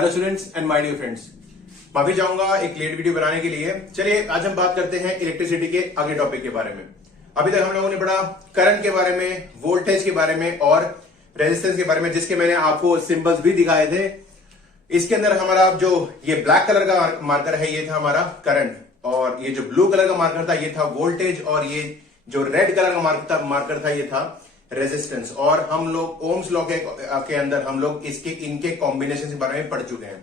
Hello students and my dear friends, माफी चाहूंगा एक लेट वीडियो बनाने के लिए। चलिए आज हम बात करते हैं इलेक्ट्रिसिटी के आगे टॉपिक के बारे में। अभी तक हम लोगों ने पढ़ा करंट के बारे में, वोल्टेज के बारे में और रेजिस्टेंस के बारे में, जिसके मैंने आपको सिंबल्स भी दिखाए थे। इसके अंदर हमारा जो ये ब्लैक कलर का मार्कर है ये था हमारा करंट, और ये जो ब्लू कलर का मार्कर था ये था वोल्टेज, और ये जो रेड कलर का मार्कर था ये था रेजिस्टेंस। और हम लोग ओम्स लॉ के अंदर हम लोग इनके कॉम्बिनेशन के बारे में पढ़ चुके हैं।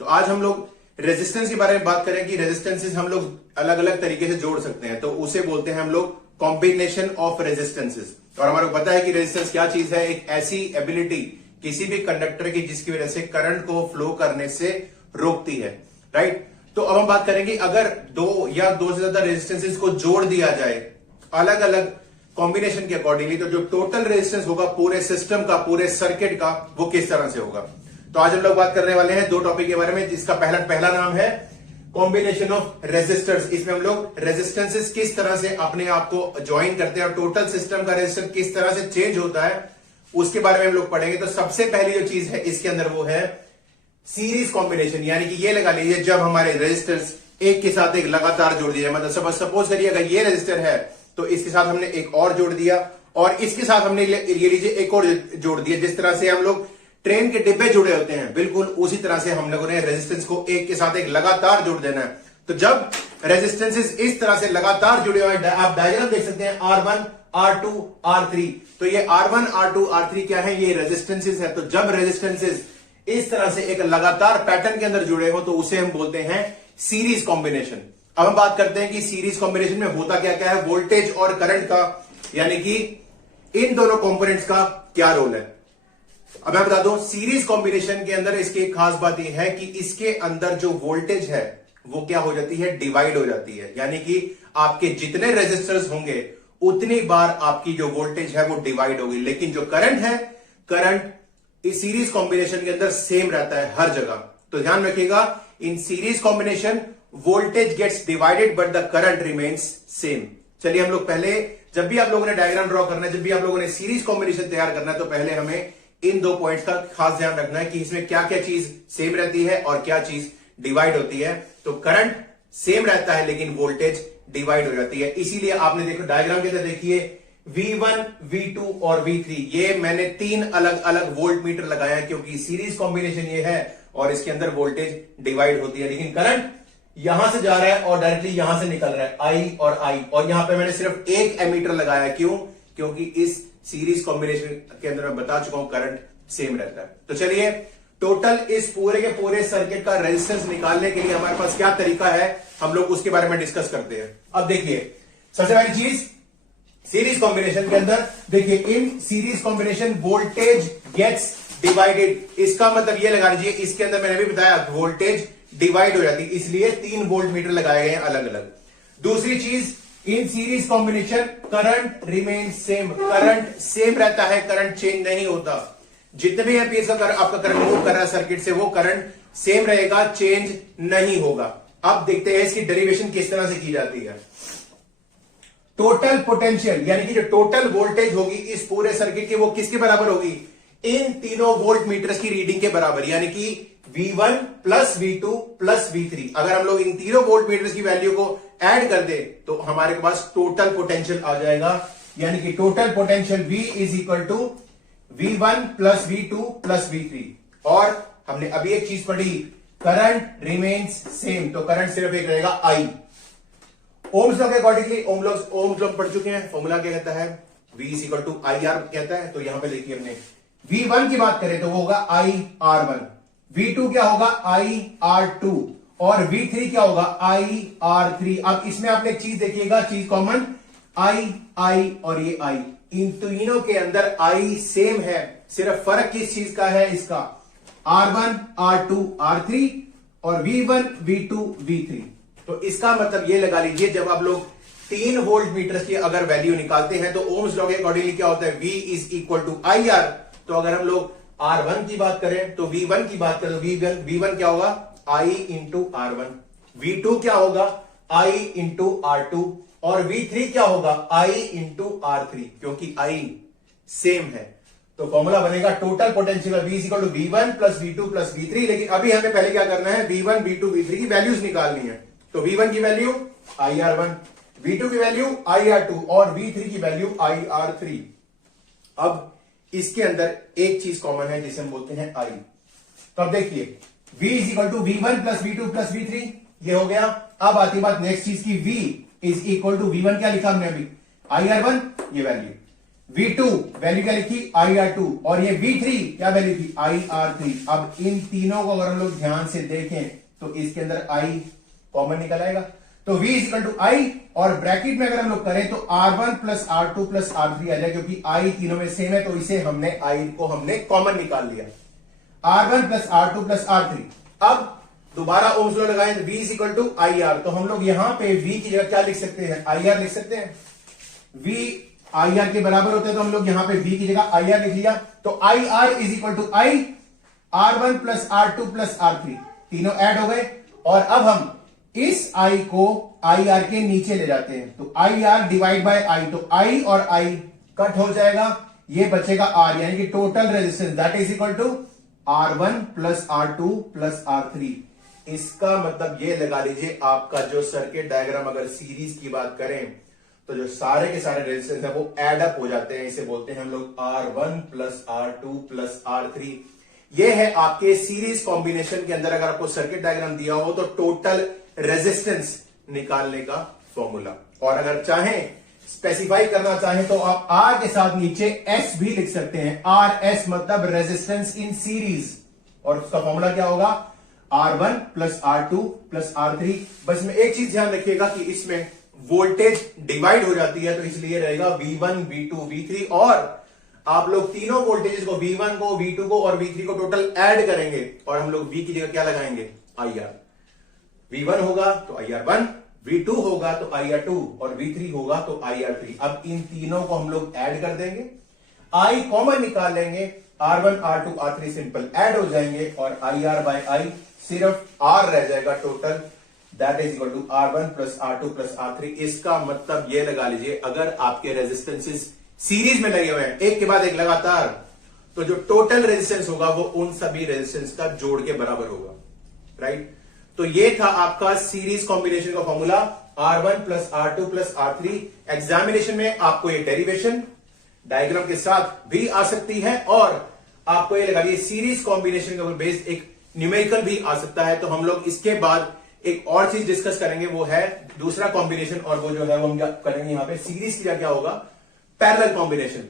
तो आज हम लोग रेजिस्टेंस के बारे में बात करें कि रेजिस्टेंसेस हम लोग अलग अलग तरीके से जोड़ सकते हैं, तो उसे बोलते हैं हम लोग कॉम्बिनेशन ऑफ रेजिस्टेंसेस। और हमारे को पता है कि रेजिस्टेंस क्या चीज है, एक ऐसी एबिलिटी किसी भी कंडक्टर की जिसकी वजह से करंट को फ्लो करने से रोकती है, राइट। तो अब हम बात करेंगे अगर दो या दो से ज्यादा रेजिस्टेंसेस को जोड़ दिया जाए अलग अलग कॉम्बिनेशन के अकॉर्डिंगली, तो जो टोटल रेजिस्टेंस होगा पूरे सिस्टम का, पूरे सर्किट का, वो किस तरह से होगा। तो आज हम लोग बात करने वाले हैं दो टॉपिक के बारे में, जिसका पहला नाम है कॉम्बिनेशन ऑफ रेजिस्टर्स। इसमें हम लोग रेजिस्टेंसेस किस तरह से अपने आप को ज्वाइन करते हैं और टोटल सिस्टम का रेजिस्टेंस किस तरह से चेंज होता है उसके बारे में हम लोग पढ़ेंगे। तो सबसे पहली जो चीज है इसके अंदर वो है सीरीज कॉम्बिनेशन, यानी कि ये लगा लीजिए जब हमारे रेजिस्टेंस एक के साथ एक लगातार जोड़ दिया, मतलब सपोज करिए अगर ये रेजिस्टर है तो इसके साथ हमने एक और जोड़ दिया, और इसके साथ हमने ये लीजिए एक और जोड़ दिया। जिस तरह से हम लोग ट्रेन के डिब्बे जुड़े होते हैं, बिल्कुल उसी तरह से हम लोगों ने रेजिस्टेंस को एक के साथ एक लगातार जोड़ देना है। तो जब रेजिस्टेंसेस इस तरह से लगातार जुड़े हुए हैं, आप डायग्राम देख सकते हैं R1 R2 R3। तो ये R1 R2 R3 क्या है, ये रेजिस्टेंसेस है। तो जब रेजिस्टेंसेस इस तरह से एक लगातार पैटर्न के अंदर जुड़े हो तो उसे हम बोलते हैं सीरीज कॉम्बिनेशन। अब हम बात करते हैं कि सीरीज कॉम्बिनेशन में होता क्या क्या है, वोल्टेज और करंट का, यानी कि इन दोनों कंपोनेंट्स का क्या रोल है। अब मैं बता दूं सीरीज कॉम्बिनेशन के अंदर इसकी एक खास बात यह है कि इसके अंदर जो वोल्टेज है वो क्या हो जाती है, डिवाइड हो जाती है। यानी कि आपके जितने रेजिस्टर्स होंगे उतनी बार आपकी जो वोल्टेज है वो डिवाइड होगी। लेकिन जो करंट है, करंट इस सीरीज कॉम्बिनेशन के अंदर सेम रहता है हर जगह। तो ध्यान रखिएगा, in series combination voltage gets divided but the current remains same. चलिए हम लोग पहले, जब भी आप लोगों ने डायग्राम ड्रॉ करना है, जब भी आप लोगों ने सीरीज कॉम्बिनेशन तैयार करना है, तो पहले हमें इन दो पॉइंट्स का खास ध्यान रखना है कि इसमें क्या क्या चीज सेम रहती है और क्या चीज डिवाइड होती है। तो करंट सेम रहता है लेकिन वोल्टेज डिवाइड हो जाती है। इसीलिए आपने देखो डायग्राम के अंदर देखिए V1, V2 और V3, ये मैंने तीन अलग अलग वोल्ट मीटर लगाया क्योंकि सीरीज कॉम्बिनेशन ये है और इसके अंदर वोल्टेज डिवाइड होती है। लेकिन करंट यहां से जा रहा है और डायरेक्टली यहां से निकल रहा है, I और I, और यहां पे मैंने सिर्फ एक एमीटर लगाया। क्यों? क्योंकि इस सीरीज कॉम्बिनेशन के अंदर मैं बता चुका हूं करंट सेम रहता है। तो चलिए टोटल इस पूरे के पूरे सर्किट का रेजिस्टेंस निकालने के लिए हमारे पास क्या तरीका है, हम लोग उसके बारे में डिस्कस करते हैं। अब देखिए सबसे पहली चीज सीरीज कॉम्बिनेशन के अंदर देखिए, in series combination voltage gets divided. इसका मतलब ये लगा लीजिए, इसके अंदर मैंने भी बताया वोल्टेज डिवाइड हो जाती है, इसलिए 3 वोल्ट मीटर लगाए गए हैं अलग अलग। दूसरी चीज, इन series combination current remain same, current same रहता है, करंट चेंज नहीं होता। जितने भी एम्पीयर का आपका करंट मूव कर रहा है सर्किट से, वो करंट सेम रहेगा, चेंज नहीं होगा। अब देखते हैं इसकी डेरिवेशन किस तरह से की जाती है। टोटल पोटेंशियल, यानी कि जो टोटल वोल्टेज होगी इस पूरे सर्किट की, वो किसके बराबर होगी, इन तीनों वोल्ट मीटर्स की रीडिंग के बराबर, यानी कि V1 plus V2 plus V3। अगर हम लोग इन तीनों वोल्ट मीटर्स की वैल्यू को ऐड कर दे तो हमारे पास टोटल पोटेंशियल आ जाएगा, यानी कि total potential V is equal to V1 plus V2 plus V3। और हमने अभी एक चीज पढ़ी, करंट रिमेन्स सेम, तो करंट सिर्फ एक रहेगा I। ओम्स लॉ के अकॉर्डिंगली ओम्स लॉ पढ़ चुके हैं, फॉर्मूला क्या कहता है, V is equal to IR कहता है। तो यहां पे देखिए हमने V1 की बात करें तो वो होगा IR1, V2 क्या होगा IR2, और V3 क्या होगा IR3। अब इसमें आपने एक चीज देखिएगा, चीज कॉमन, I और ये I, इन तीनों के अंदर I सेम है, सिर्फ फर्क किस चीज का है, इसका R1 R2 R3 और V1 V2 V3। तो इसका मतलब ये लगा लीजिए, जब आप लोग 3 वोल्ट मीटर की अगर वैल्यू निकालते हैं तो ओम्स लॉ के अकॉर्डिंगली क्या होता है, V is equal to IR। तो अगर हम लोग R1 की बात करें तो V1 की बात करें तो V1 क्या होगा, I इंटू R1, V2 क्या होगा, I इंटू R2, और V3 क्या होगा, I इंटू R3, क्योंकि I सेम है। तो फॉर्मूला बनेगा total potential V is equal to V1 plus V2 plus V3। लेकिन अभी हमें पहले क्या करना है, V1 V2 V3 की वैल्यूज निकालनी है। तो V1 की वैल्यू IR1, V2 की वैल्यू IR2 और V3 की वैल्यू IR3। अब इसके अंदर एक चीज कॉमन है जिसे हम बोलते हैं I। तो अब देखिए V is equal to V1 plus V2 plus V3, ये हो गया। अब आती बात नेक्स्ट चीज की, V is equal to V1 क्या लिखा हमने अभी, IR1 ये वैल्यू, V2 वैल्यू क्या लिखी IR2 और ये V3 क्या वैल्यू थी IR3। अब इन तीनों को अगर हम लोग ध्यान से देखें तो इसके अंदर I कॉमन निकल आएगा। तो V is equal to I और ब्रैकेट में अगर हम लोग करें तो R1 plus R2 plus R3 आ जाए, क्योंकि I तीनों में सेम है तो इसे हमने I को हमने कॉमन निकाल लिया, R1 plus R2 plus R3। अब दोबारा ओम्स लॉ लगाएं तो V is equal to IR। तो हम लोग यहां पे V की जगह क्या लिख सकते हैं, IR लिख सकते हैं। V IR के बराबर होते हैं तो हम लोग यहां पे V की जगह IR लिख लिया। तो IR is equal to I R1 plus R2 plus R3, तीनों ऐड हो गए। और अब हम इस I को IR के नीचे ले जाते हैं तो IR डिवाइड बाय I, तो I और I कट हो जाएगा, ये बचेगा R, यानी कि total resistance that is equal to R1 plus R2 plus R3। इसका मतलब ये लगा लीजिए आपका जो सर्किट डायग्राम अगर सीरीज की बात करें तो जो सारे के सारे रेजिस्टेंस है वो एड अप हो जाते हैं, इसे बोलते हैं हम लोग R1 plus R2 plus R3। ये है आपके सीरीज कॉम्बिनेशन के अंदर अगर आपको सर्किट डायग्राम दिया हो तो टोटल रेजिस्टेंस निकालने का फॉर्मूला। और अगर चाहें स्पेसिफाई करना चाहें तो आप R के साथ नीचे S भी लिख सकते हैं, RS मतलब रेजिस्टेंस इन सीरीज, और उसका फॉर्मूला क्या होगा R1 plus R2 plus R3। बस में एक चीज ध्यान रखिएगा कि इसमें वोल्टेज डिवाइड हो जाती है तो इसलिए रहेगा V1 V2 V3, और आप लोग तीनों वोल्टेजेस को V1 को V2 को और V3 को टोटल ऐड करेंगे और हम लोग V की जगह क्या लगाएंगे IR। V1 होगा तो IR1, V2 होगा तो IR2 और V3 होगा तो IR3। अब इन तीनों को हम लोग ऐड कर देंगे, I कॉमन निकाल लेंगे, R1 R2 R3 simple add हो जाएंगे और IR बाय I सिर्फ R रह जाएगा total, that is equal to R1 plus R2 plus R3। इसका मतलब ये लगा लीजिए अगर आपके रेजिस्टेंसेस सीरीज में लगे हुए हैं एक के बाद एक लगातार, तो जो टोटल रेजिस्टेंस होगा वो उन सभी रेजिस्टेंस का जोड़ के बराबर होगा, राइट। तो ये था आपका सीरीज कॉम्बिनेशन का formula R1 plus R2 plus R3। Examination में आपको ये डेरिवेशन डायग्राम के साथ भी आ सकती है और आपको ये लगा सीरीज कॉम्बिनेशन के ऊपर बेस्ड एक न्यूमेरिकल भी आ सकता है। तो हम लोग इसके बाद एक और चीज डिस्कस करेंगे, वो है दूसरा कॉम्बिनेशन, और वो जो है वो हम करेंगे यहाँ पे सीरीज की क्या होगा, पैरेलल कॉम्बिनेशन।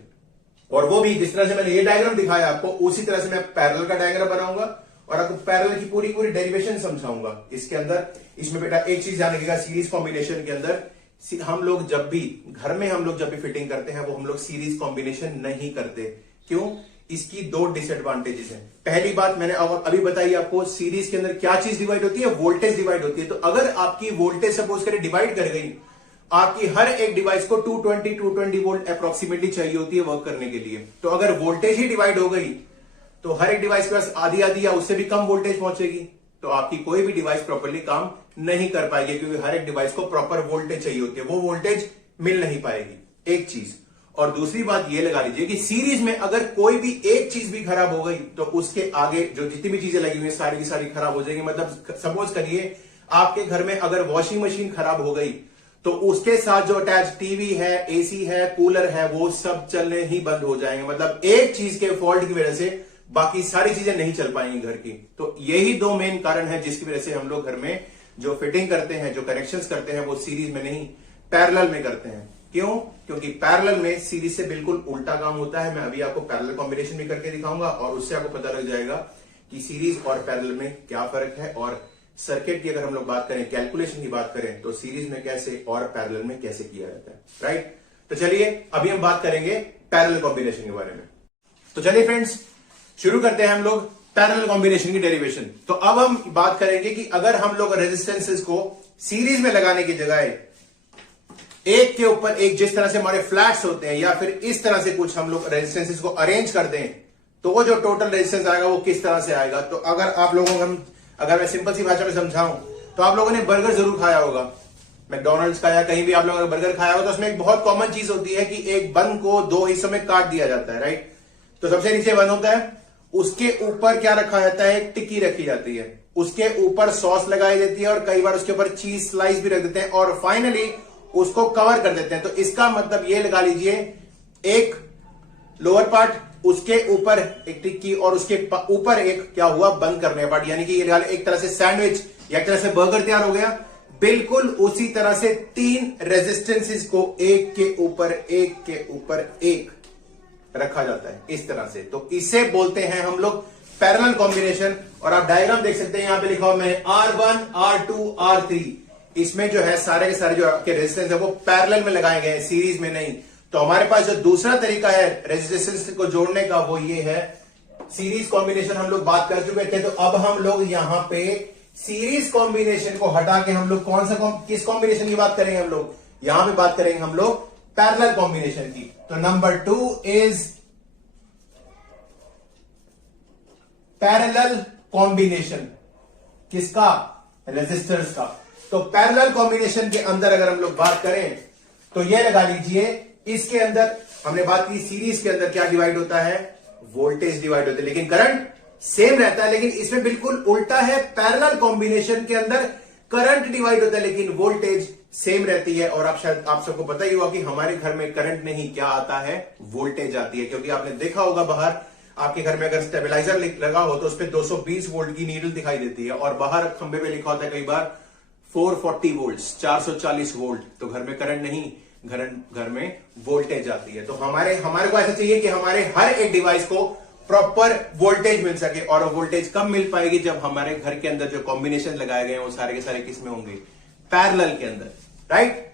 और वो भी जिस तरह से मैंने ये डायग्राम दिखाया आपको उसी तरह से मैं पैरेलल का डायग्राम बनाऊंगा और आपको पैरेलल की पूरी पूरी डेरिवेशन समझाऊंगा इसके अंदर। इसमें बेटा एक चीज ध्यान रखिएगा, सीरीज कॉम्बिनेशन के अंदर हम लोग जब भी घर में हम लोग जब भी फिटिंग करते हैं वो हम लोग सीरीज कॉम्बिनेशन नहीं करते। क्यों? इसकी दो डिसएडवांटेजेस हैं। पहली बात मैंने अभी बताई आपको, सीरीज के अंदर क्या चीज डिवाइड होती है, वोल्टेज डिवाइड होती है। तो अगर आपकी वोल्टेज सपोज करें डिवाइड कर गई, आपकी हर एक डिवाइस को 220 वोल्ट अप्रोक्सीमेटली चाहिए होती है वर्क करने के लिए। तो अगर वोल्टेज ही डिवाइड हो गई तो हर एक डिवाइस के पास आधी आधी या उससे भी कम वोल्टेज पहुंचेगी, तो आपकी कोई भी डिवाइस प्रॉपर्ली काम नहीं कर पाएगी, क्योंकि हर एक डिवाइस को प्रॉपर वोल्टेज चाहिए होती है, वो वोल्टेज मिल नहीं पाएगी। एक चीज। और दूसरी बात ये लगा लीजिए कि सीरीज में अगर कोई भी एक चीज भी खराब हो गई तो उसके आगे जो जितनी भी चीजें लगी हुई सारी की सारी खराब हो जाएंगी। मतलब सपोज करिए आपके घर में अगर वॉशिंग मशीन खराब हो गई तो उसके साथ जो अटैच टीवी है, एसी है, कूलर है, वो सब चलने ही बंद हो जाएंगे। मतलब एक चीज के फॉल्ट की वजह से बाकी सारी चीजें नहीं चल पाएंगी घर की। तो यही दो मेन कारण है जिसकी वजह से हम लोग घर में जो फिटिंग करते हैं, जो कनेक्शंस करते हैं, वो सीरीज में नहीं पैरेलल में करते हैं। क्यों? क्योंकि पैरेलल में सीरीज से बिल्कुल उल्टा काम होता है। मैं अभी आपको पैरेलल कॉम्बिनेशन भी करके दिखाऊंगा और उससे आपको पता लग जाएगा कि सीरीज और पैरेलल में क्या फर्क है। और सर्किट की अगर हम लोग बात करें, कैलकुलेशन की बात करें, तो सीरीज में कैसे और पैरेलल में कैसे किया जाता है, राइट। तो चलिए अभी हम बात करेंगे पैरेलल कॉम्बिनेशन के बारे में। तो चलिए फ्रेंड्स शुरू करते हैं हम लोग पैरेलल कॉम्बिनेशन की डेरिवेशन। तो अब हम बात करेंगे कि अगर हम लोग रेजिस्टेंसेस को सीरीज में लगाने की जगह एक के ऊपर एक जिस तरह से हमारे फ्लैट्स होते हैं या फिर इस तरह से कुछ हम लोग रेजिस्टेंसेस को अरेंज कर दें, तो वो जो टोटल रेजिस्टेंस आएगा वो किस तरह से आएगा। तो अगर आप लोगों को अगर मैं सिंपल सी भाषा में समझाऊं तो आप लोगों ने बर्गर जरूर खाया होगा, मैकडॉनल्ड्स का या कहीं भी आप लोगों ने बर्गर खाया होगा, तो उसमें एक बहुत कॉमन चीज होती है कि एक बन को दो हिस्सों में काट दिया जाता है, राइट। तो सबसे नीचे 1 होता है, उसके ऊपर क्या रखा जाता है, एक टिक्की रखी जाती है, उसके ऊपर सॉस लगाई जाती है और कई बार उसके ऊपर चीज स्लाइस भी रख देते हैं और फाइनली उसको कवर कर देते हैं। तो इसका मतलब ये लगा लीजिए, एक लोअर पार्ट, उसके ऊपर एक टिक्की और उसके ऊपर एक क्या हुआ, बंद करने पार्ट, यानी कि ये एक तरह से सैंडविच या एक तरह से बर्गर तैयार हो गया। बिल्कुल उसी तरह से 3 रेजिस्टेंसेस को एक के ऊपर एक रखा जाता है इस तरह से। तो इसे बोलते हैं हम लोग पैरेलल कॉम्बिनेशन। और आप डायग्राम देख सकते हैं, यहां पे लिखा हुआ मैंने R1, R2, R3। इसमें जो है सारे के सारे जो आपके रेजिस्टेंस है वो पैरेलल में लगाए गए हैं, सीरीज में नहीं। तो हमारे पास जो दूसरा तरीका है रेजिस्टेंस को जोड़ने का वो ये है सीरीज कॉम्बिनेशन। हम लोग बात कर चुके थे, तो अब हम लोग यहां पे सीरीज कॉम्बिनेशन को हटा के हम लोग किस कॉम्बिनेशन की बात करेंगे, हम लोग यहां पे बात करेंगे हम लोग पैरेलल कॉम्बिनेशन की। तो नंबर 2 इज पैरेलल कॉम्बिनेशन, किसका, रेजिस्टर्स का। तो पैरेलल कॉम्बिनेशन के अंदर अगर हम लोग बात करें तो यह लगा लीजिए, इसके अंदर हमने बात की सीरीज के अंदर क्या डिवाइड होता है, वोल्टेज डिवाइड होता है, लेकिन करंट सेम रहता है। लेकिन इसमें बिल्कुल उल्टा है, पैरेलल कॉम्बिनेशन के अंदर करंट डिवाइड होता है लेकिन वोल्टेज सेम रहती है। और आप सबको पता ही होगा कि हमारे घर में करंट नहीं क्या आता है, वोल्टेज आती है। क्योंकि आपने देखा होगा बाहर आपके घर में अगर स्टेबलाइजर लगा हो तो उस पर 220 वोल्ट की नीडल दिखाई देती है और बाहर खंबे पे लिखा होता है कई बार 440 वोल्ट, 440 वोल्ट। तो घर में करंट नहीं, घर में वोल्टेज आती है। तो हमारे को ऐसा चाहिए कि हमारे हर एक डिवाइस को प्रॉपर वोल्टेज मिल सके। और वोल्टेज कब मिल पाएगी, जब हमारे घर के अंदर जो कॉम्बिनेशन लगाए गए हैं वो सारे के सारे किस में होंगे, पैरेलल के अंदर, राइट।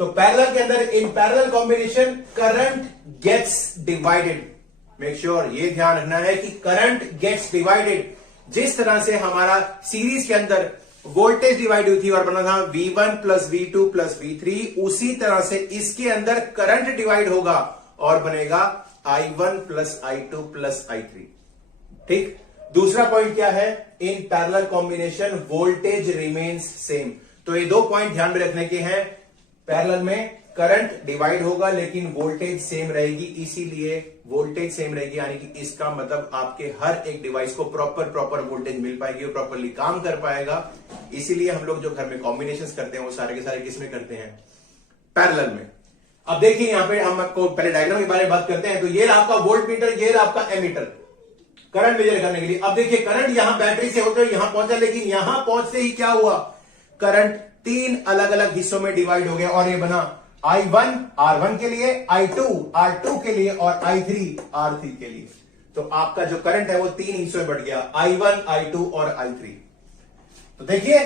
तो पैरेलल के अंदर in parallel combination current gets divided. Make sure ये ध्यान रखना है कि करंट गेट्स डिवाइडेड। जिस तरह से हमारा सीरीज के अंदर वोल्टेज डिवाइड हुई थी और बना था V1 plus V2 plus V3, उसी तरह से इसके अंदर करंट डिवाइड होगा और बनेगा I1 plus I2 plus I3। ठीक। दूसरा पॉइंट क्या है, इन parallel combination voltage remains same. तो ये 2 पॉइंट ध्यान में रखने के हैं। पैरेलल में करंट डिवाइड होगा लेकिन वोल्टेज सेम रहेगी, इसीलिए वोल्टेज सेम रहेगी, यानी कि इसका मतलब आपके हर एक डिवाइस को प्रॉपर वोल्टेज मिल पाएगी और प्रॉपरली काम कर पाएगा। इसीलिए हम लोग जो घर में कॉम्बिनेशंस करते हैं वो सारे के सारे किसमें करते हैं, पैरेलल में। अब देखिए यहां पे हम आपको पहले डायग्राम के बारे में बात करते हैं। तो ये आपका वोल्ट मीटर, ये आपका एमीटर, करंट मेजर करने के लिए। अब देखिए करंट यहां बैटरी से होकर यहां पहुंचा, लेकिन यहां पहुंचते ही क्या हुआ, करंट 3 अलग अलग हिस्सों में डिवाइड हो गया और ये बना I1 R1 के लिए, I2 R2 के लिए और I3 R3 के लिए। तो आपका जो करंट है वो 3 हिस्सों में बढ़ गया, I1, I2 और I3। तो देखिए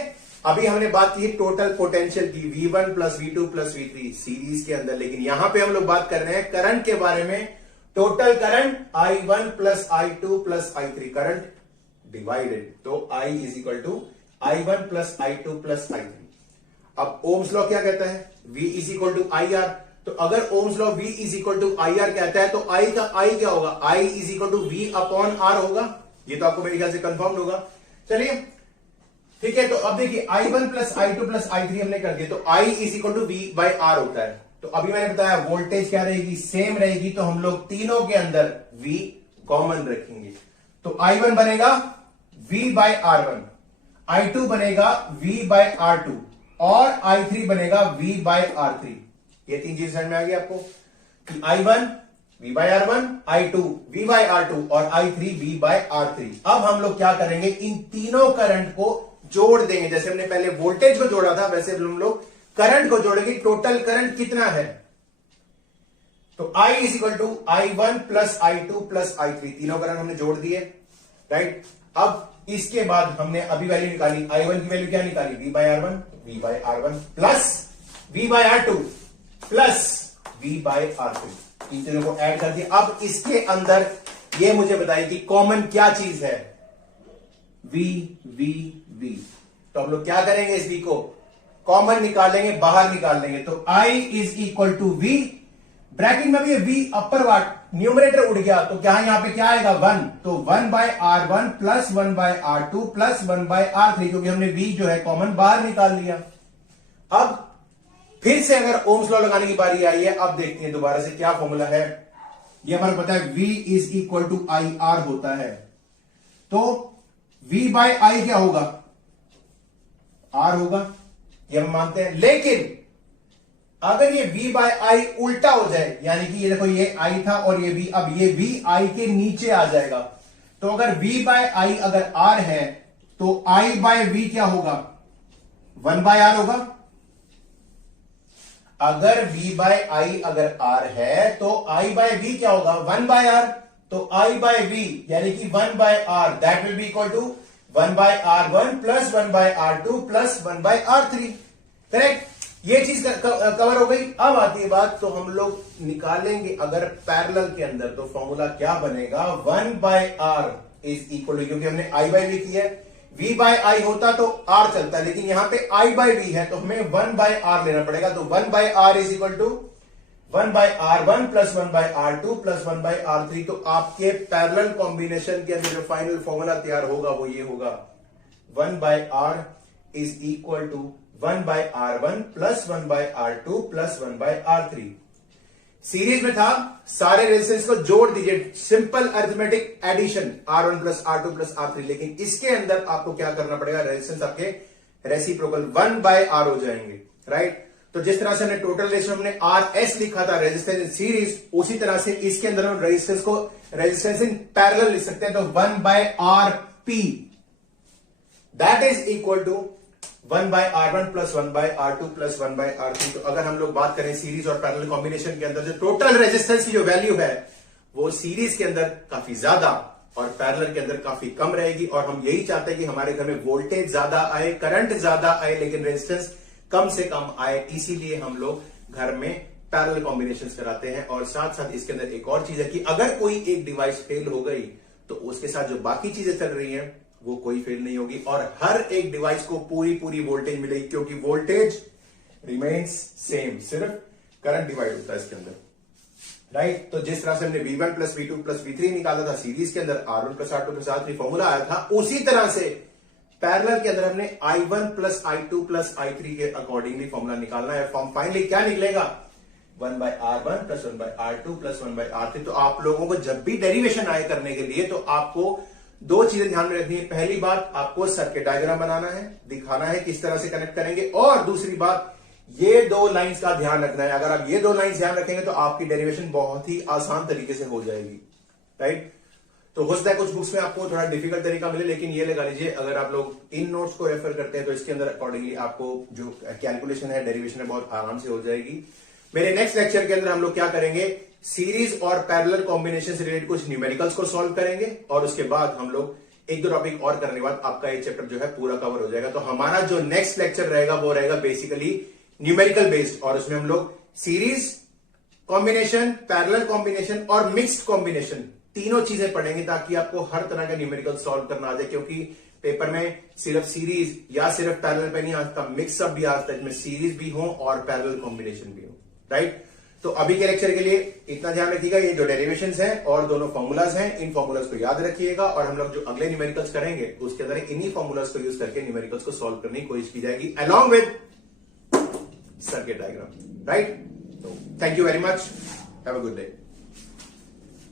अभी हमने बात की टोटल पोटेंशियल की, V1 plus V2 plus V3 series के अंदर, लेकिन यहां पे हम लोग बात कर रहे हैं करंट के बारे में। Total current I1 plus I2 plus I3, current divided. तो I is equal to I1 plus I2 plus I3। अब ओम्स लॉ क्या कहता है, V is equal to I R. तो अगर ohm's law V is equal to I R कहता है तो I का I क्या होगा, I is equal to V upon R होगा। ये तो आपको मेरे ख्याल से कंफर्म होगा। चलिए ठीक है, तो अब देखिए I1 plus I2 plus I3 हमने कर दिया, तो I is equal to V by R होता है। तो अभी मैंने बताया वोल्टेज क्या रहेगी, सेम रहेगी। तो हम लोग तीनों के अंदर V कॉमन रखेंगे। तो I1 बनेगा V बाई R1, I2 बनेगा V बाई R2 और I3 बनेगा V बाय R3। ये 3 चीज समझ में आ गई आपको कि I1 V by R1, I2 V by R2 और I3 V बाय R3। अब हम लोग क्या करेंगे, इन तीनों करंट को जोड़ देंगे। जैसे हमने पहले वोल्टेज को जोड़ा था वैसे हम लोग करंट को जोड़ेंगे। टोटल करंट कितना है, तो I is equal to I1 plus I2 plus I3, तीनों करंट हमने जोड़ दिए, राइट। अब इसके बाद हमने अभी वैल्यू निकाली, I1 की वैल्यू क्या निकाली, V by R1, V by R1 plus V by R2 plus V by R3, इन तीनों को ऐड कर दिया। अब इसके अंदर ये मुझे बताइए कि कॉमन क्या चीज है, V V V। तो हम लोग क्या करेंगे, इस V को कॉमन निकालेंगे, बाहर निकाल देंगे। तो I is equal to V, bracket में भी V अपर वाट, न्यूमरेटर उड़ गया तो क्या यहां पे क्या आएगा 1। तो 1 by R1 plus 1 by R2 plus 1 by R3, क्योंकि हमने V जो है कॉमन बाहर निकाल लिया। अब फिर से अगर ओम्स लॉ लगाने की बारी आई है, अब देखते हैं दोबारा से क्या फॉर्मूला है। ये हमारा पता है V is equal to I R होता है, तो V बाय आई क्या होगा, R होगा, ये हम मानते हैं। लेकिन अगर ये V बाय आई उल्टा हो जाए, यानी कि ये देखो ये I था और ये V, अब ये V I के नीचे आ जाएगा, तो अगर V बाय आई अगर R है तो I बाय V क्या होगा, 1 बाय R होगा। अगर V बाय आई अगर R है तो I बाय V क्या होगा, 1 बाय R, तो I बाय V यानी कि 1 by R that will be equal to 1 by R1 plus 1 by R2 plus 1 by R3। Correct, ये चीज कवर हो गई। अब आती है बात, तो हम लोग निकालेंगे अगर पैरेलल के अंदर, तो फॉर्मूला क्या बनेगा, 1 by R is equal to, क्योंकि हमने I बाय V किया है, V बाय आई होता तो R चलता है, लेकिन यहां पे I बाय V है तो हमें 1 बाय R लेना पड़ेगा, तो 1 by R is equal to 1 by R1 plus 1 by R2 plus 1 by R3। तो आपके पैरेलल कॉम्बिनेशन के अंदर जो फाइनल फॉर्मूला तैयार होगा वो ये होगा, 1 by R is equal to 1 by R1 plus 1 by R2 plus 1 by R3। Series में था, सारे रेजिस्टेंस को जोड़ दीजिए, simple arithmetic addition, R1 plus R2 plus R3। लेकिन इसके अंदर आपको क्या करना पड़ेगा, रेजिस्टेंस आपके रेसिप्रोकल 1 बाय R हो जाएंगे, राइट। तो जिस तरह से हमने टोटल रेजिस्टेंस हमने RS लिखा था रेजिस्टेंस इन सीरीज, उसी तरह से इसके अंदर हम रेजिस्टेंस को रेजिस्टेंस इन पैरेलल लिख सकते हैं, तो 1 by RP that is equal to 1 by R1 plus 1 by R2 plus 1 by R3। तो अगर हम लोग बात करें सीरीज और पैरेलल कॉम्बिनेशन के अंदर, जो टोटल रेजिस्टेंस की जो वैल्यू है वो सीरीज के अंदर काफी ज्यादा और पैरेलल के अंदर काफी कम रहेगी। और हम यही चाहते हैं कि हमारे घर में वोल्टेज ज्यादा आए, करंट ज्यादा आए, लेकिन रेजिस्टेंस कम से कम आए। इसीलिए हम लोग घर में पैरेलल कॉम्बिनेशन कराते हैं। और साथ साथ इसके अंदर एक और चीज है कि अगर कोई एक डिवाइस फेल हो गई तो उसके साथ जो बाकी चीजें चल रही हैं वो कोई फेल नहीं होगी, और हर एक डिवाइस को पूरी वोल्टेज मिलेगी, क्योंकि वोल्टेज रिमेन्स सेम, सिर्फ करंट डिवाइड होता है इसके अंदर, राइट। तो जिस तरह से हमने V1 plus V2 plus V3 निकाला था सीरीज के अंदर, R1 plus R2 plus R3 formula आया था, उसी तरह से पैरेलल के अंदर हमने I1 plus I2 plus I3 के अकॉर्डिंगली फॉर्मूला निकालना है। फॉर्म फाइनली क्या निकलेगा, 1 by R1 plus 1 by R2 plus 1 by R3। तो आप लोगों को जब भी डेरिवेशन आए करने के लिए, तो आपको दो चीजें ध्यान में रखनी है। पहली बात, आपको सर्किट डायग्राम बनाना है, दिखाना है किस तरह से कनेक्ट करेंगे, और दूसरी बात, ये दो लाइंस का ध्यान रखना है। अगर आप ये दो लाइंस ध्यान रखेंगे तो आपकी डेरिवेशन बहुत ही आसान तरीके से हो जाएगी, राइट। तो हो सकता है कुछ बुक्स में आपको थोड़ा डिफिकल्ट तरीका मिले, लेकिन ये लगा लीजिए अगर आप लोग इन नोट्स को रेफर करते हैं तो इसके अंदर अकॉर्डिंगली आपको जो कैलकुलेशन है, डेरिवेशन है, बहुत आराम से हो जाएगी। मेरे नेक्स्ट लेक्चर के अंदर हम लोग क्या करेंगे, सीरीज और पैरेलल कॉम्बिनेशन से रिलेटेड कुछ न्यूमेरिकल्स को सॉल्व करेंगे, और उसके बाद हम लोग एक दो टॉपिक और करने के बाद आपका ये चैप्टर जो है पूरा कवर हो जाएगा। तो हमारा जो नेक्स्ट लेक्चर रहेगा वो रहेगा बेसिकली न्यूमेरिकल बेस्ड, और उसमें हम लोग सीरीज कॉम्बिनेशन, पैरेलल कॉम्बिनेशन और मिक्स्ड कॉम्बिनेशन तीनों चीजें पढ़ेंगे, ताकि आपको हर तरह का न्यूमेरिकल सॉल्व करना आ जाए। क्योंकि पेपर में सिर्फ सीरीज या सिर्फ पैरेलल पे नहीं आता, मिक्सअप भी आता है, इसमें सीरीज भी हो और पैरेलल कॉम्बिनेशन भी हो, राइट। तो अभी के लेक्चर के लिए इतना ध्यान रखिएगा, ये जो डेरिवेशंस हैं और दोनों फॉर्मूलाज हैं, इन फॉर्मूलाज को याद रखिएगा, और हम लोग जो अगले न्यूमेरिकल्स करेंगे उसके अंदर इन्हीं फॉर्मूलाज को यूज करके न्यूमेरिकल्स को सॉल्व करने की कोशिश की जाएगी, along with circuit diagram, right. तो thank you very much, have a good day.